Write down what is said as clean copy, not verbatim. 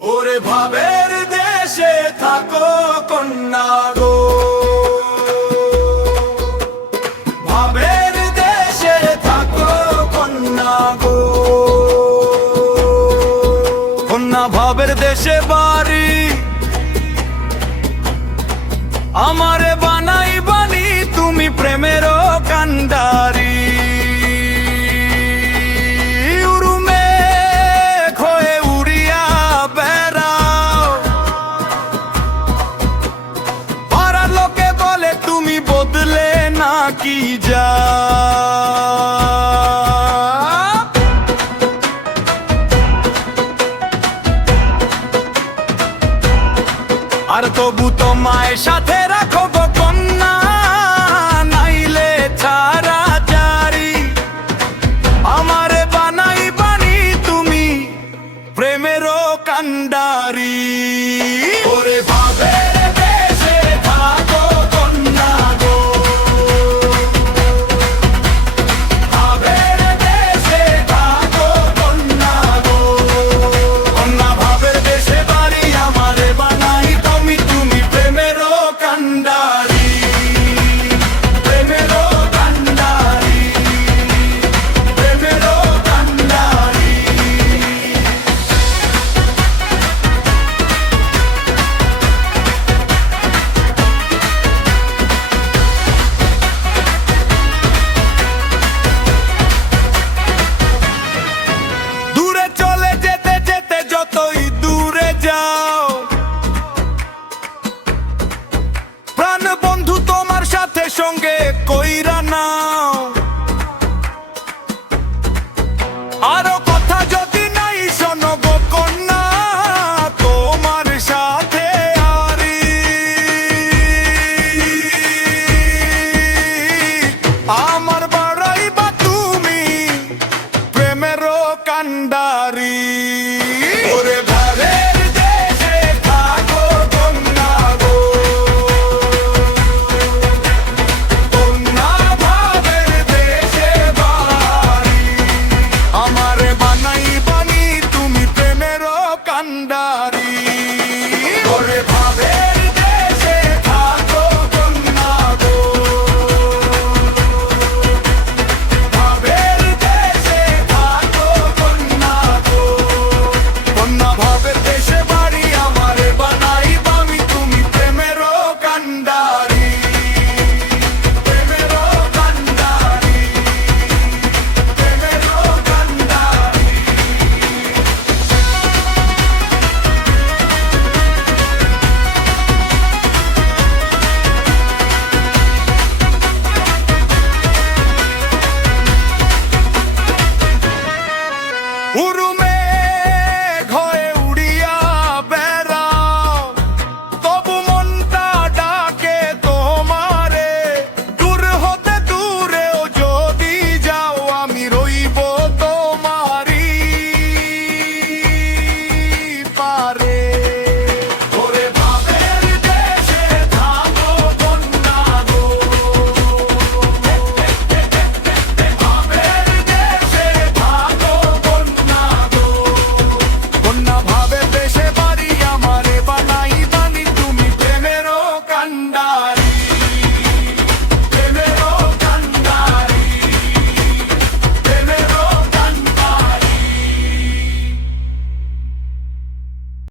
ওরে ভাবের দেশে থাকো কন্যা গো, ভাবের দেশে থাকো কন্যা গো। কন্যা ভাবের দেশে বাড়ি, আমারে বানাই বানি তুমি প্রেমেরও কান্ডারি। কি যা আর তবু তোমায় সাথে রাখো গো কন্যা, নাইলে ছাড়া জারি। আমারে বানাই বানি তুমি প্রেমেরও কান্ডারি। ওরে ভাবে